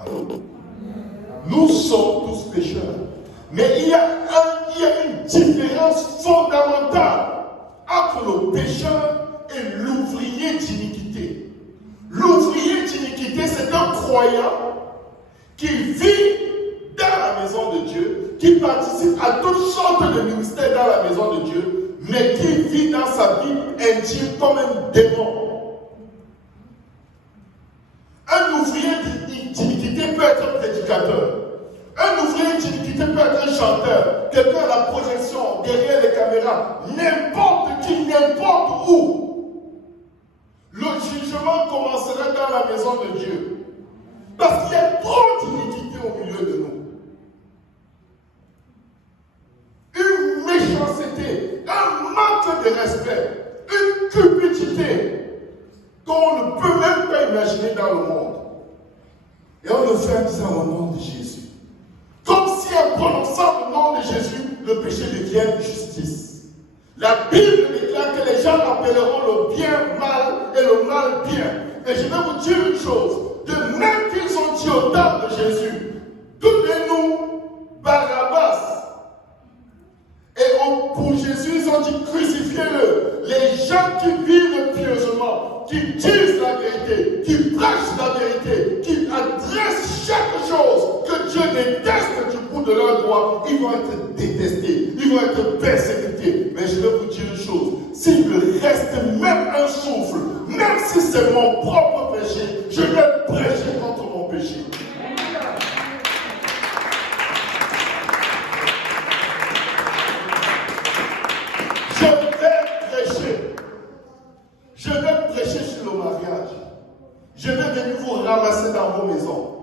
Allô? Nous sommes tous pécheurs. Mais il y a une différence fondamentale entre le pécheur et l'ouvrier d'iniquité. L'ouvrier d'iniquité, c'est un croyant qui vit dans la maison de Dieu, qui participe à toutes sortes de ministères dans la maison de Dieu, mais qui vit dans sa vie intime comme un démon. Un ouvrier d'iniquité peut être un prédicateur. Un ouvrier d'iniquité peut être un chanteur, quelqu'un à la projection, derrière les caméras, n'importe qui, n'importe où. Le jugement commencera dans la maison de Dieu. Parce qu'il y a trop d'iniquité au milieu de nous. Une méchanceté, un manque de respect, une cupidité qu'on ne peut même pas imaginer dans le monde. Et on le fait en disant au nom de Jésus. Comme si en prononçant le nom de Jésus, le péché devient justice. La Bible déclare que les gens appelleront le bien mal et le mal bien. Et je vais vous dire une chose, de même qu'ils ont dit au temps de Jésus, donnez-nous Barabbas. Et pour Jésus, ils ont dit crucifiez-le. Les gens qui vivent pieusement, qui disent la vérité, qui prêchent la vérité, qui adressent chaque chose que Dieu déteste du bout de leur doigt, ils vont être détestés, ils vont être persécutés. Mais je vais vous dire une chose, s'il me reste même un souffle, même si c'est mon propre péché, je vais prêcher contre mon péché. Je vais prêcher sur le mariage. Je vais venir vous ramasser dans vos maisons.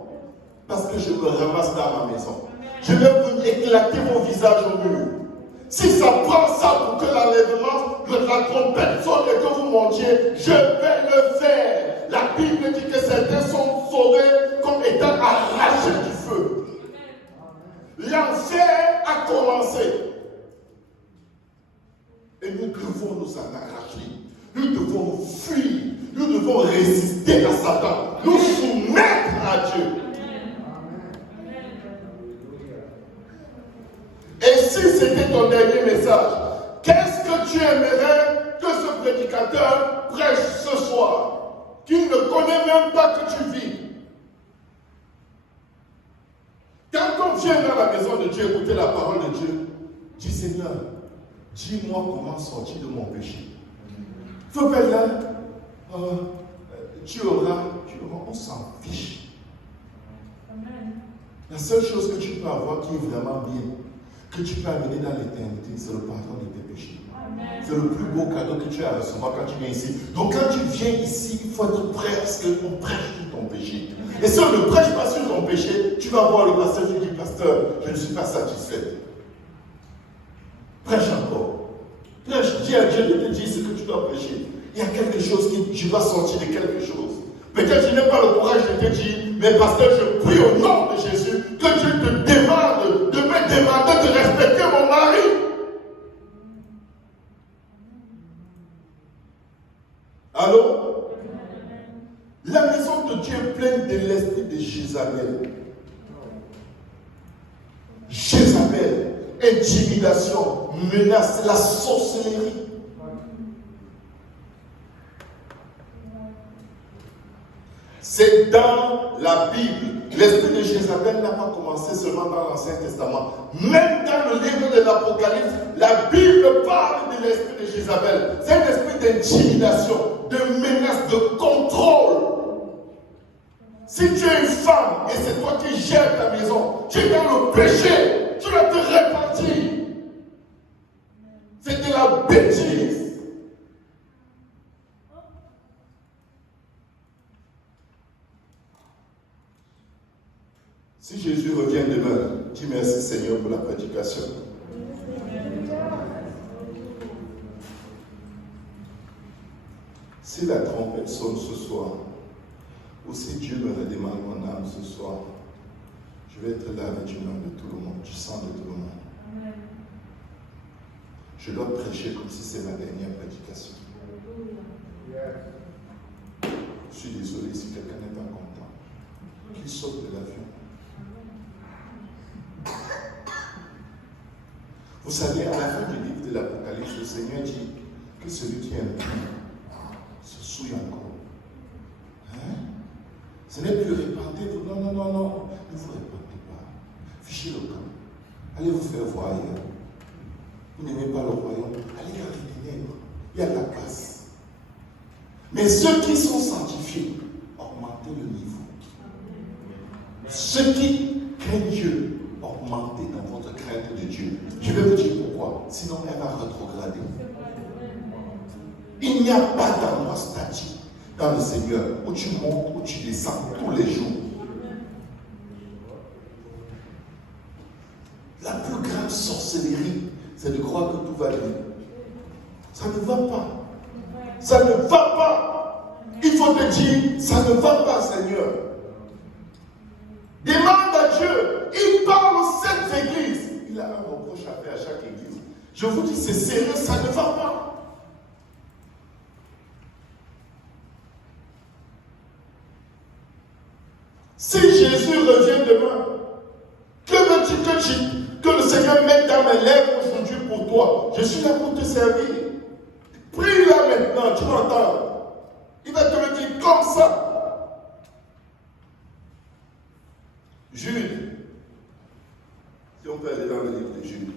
Parce que je me ramasse dans ma maison. Je vais vous éclater mon visage au mur. Si ça prend ça pour que l'enlèvement, la trompette sonne et que vous montiez, je vais le faire. La Bible dit que certains sont sauvés comme étant arrachés du feu. L'enfer a commencé. Et nous devons nous en arracher. Nous devons fuir. Nous devons résister à Satan. Nous soumettre à Dieu. Et si c'était ton dernier message, qu'est-ce que tu aimerais que ce prédicateur prêche ce soir, qu'il ne connaît même pas que tu vis? Quand on vient dans la maison de Dieu écouter la parole de Dieu, dis Seigneur, dis-moi comment sortir de mon péché. Faut pas là, tu auras, on s'en fiche. La seule chose que tu peux avoir qui est vraiment bien, que tu peux amener dans l'éternité, c'est le pardon de tes péchés. C'est le plus beau cadeau que tu as à recevoir quand tu viens ici. Donc quand tu viens ici, il faut être prêt à ce qu'on prêche sur ton péché. Et si on ne prêche pas sur ton péché, tu vas voir le pasteur, tu dis, pasteur, je ne suis pas satisfait. Prêche encore. Prêche, dis à Dieu de te dire ce que tu dois prêcher. Il y a quelque chose qui, je dois sortir de quelque chose. Peut-être je n'ai pas le courage de te dire, mais pasteur, je prie au nom de Jésus que Dieu te demande de me demander de respecter mon mari. Allô? La maison de Dieu est pleine de l'esprit de Jézabel. Jézabel, intimidation, menace, la sorcellerie. C'est dans la Bible. L'esprit de Jézabel n'a pas commencé seulement dans l'Ancien Testament. Même dans le livre de l'Apocalypse, la Bible parle de l'esprit de Jézabel. C'est un esprit d'intimidation, de menace, de contrôle. Si tu es une femme et c'est toi qui gères ta maison, tu es dans le péché, tu vas te répartir. C'est de la bêtise. Si Jésus revient demain, dis merci Seigneur pour la prédication. Si la trompette sonne ce soir, ou si Dieu me redemande mon âme ce soir, je vais être là avec du nom de tout le monde, du sang de tout le monde. Amen. Je dois prêcher comme si c'est ma dernière prédication. Je suis désolé si quelqu'un n'est pas content. qu'il saute de l'avion. Vous savez, à la fin du livre de l'Apocalypse, le Seigneur dit que celui qui est impur se souille encore. Hein? Ce n'est plus répandez-vous. Non, non, non, non. Ne vous répandez pas. Fichez le camp. Allez vous faire voir ailleurs. Vous n'aimez pas le royaume. Allez dans les ténèbres. Il y a de la place. Mais ceux qui sont sanctifiés, augmentez le niveau. Ceux qui craignent Dieu, augmentez dans votre crainte de Dieu. Je vais vous dire pourquoi. Sinon, elle va rétrograder. Il n'y a pas d'endroit statique dans le Seigneur où tu montes, où tu descends tous les jours. La plus grande sorcellerie, c'est de croire que tout va bien. Ça ne va pas. Ça ne va pas. Il faut te dire, ça ne va pas, Seigneur. Demande à Dieu. Il parle aux 7 églises. Il a un reproche à faire à chaque église. Je vous dis, c'est sérieux, ça ne va pas. Si Jésus revient demain, que veux-tu que le Seigneur mette dans mes lèvres aujourd'hui pour toi? Je suis là pour te servir. Prie là maintenant, tu m'entends? Il va te le dire comme ça. Jude. Si on peut aller dans le livre de Jude.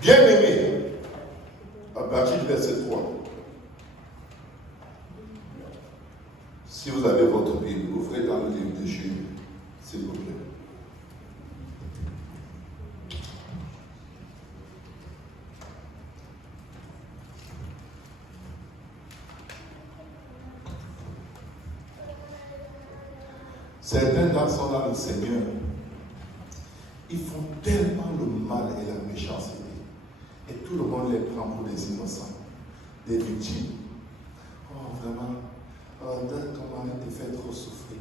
Bien-aimé, à partir du verset 3. Si vous avez votre Bible, ouvrez dans le livre de Jude, s'il vous plaît. Certains d'entre sont dans le Seigneur. Ils font tellement le mal et la méchanceté. Et tout le monde les prend pour des innocents, des victimes. Oh, vraiment. Oh, comment elle te fait trop souffrir.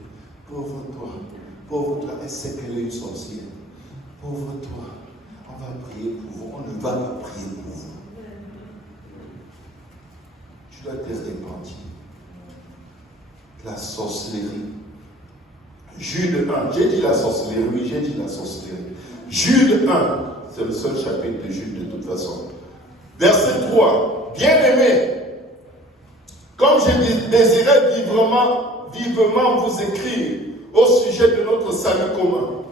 Pauvre toi, elle sait qu'elle est une sorcière. Pauvre toi, on va prier pour vous, on ne va pas prier pour vous. Tu dois te repentir. La sorcellerie. Jude 1, j'ai dit la sorcellerie, oui, j'ai dit la sorcellerie. Jude 1, c'est le seul chapitre de Jude de toute façon. Verset 3, bien-aimés, comme je désirais vivement vous écrire au sujet de notre salut commun,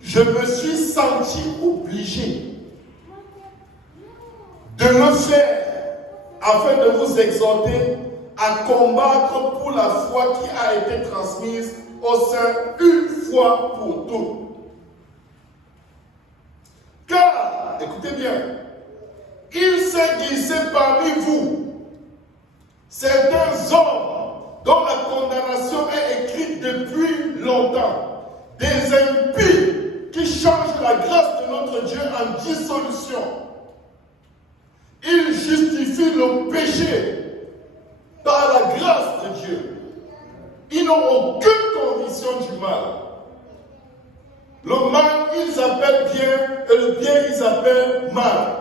je me suis senti obligé de le faire afin de vous exhorter à combattre pour la foi qui a été transmise au sein une fois pour toutes. Car, écoutez bien, il s'est glissé parmi vous certains hommes dont la condamnation est écrite depuis longtemps, des impies qui changent la grâce de notre Dieu en dissolution. Ils justifient le péché par la grâce de Dieu. Ils n'ont aucune conviction du mal. Le mal, ils appellent bien, et le bien, ils appellent mal.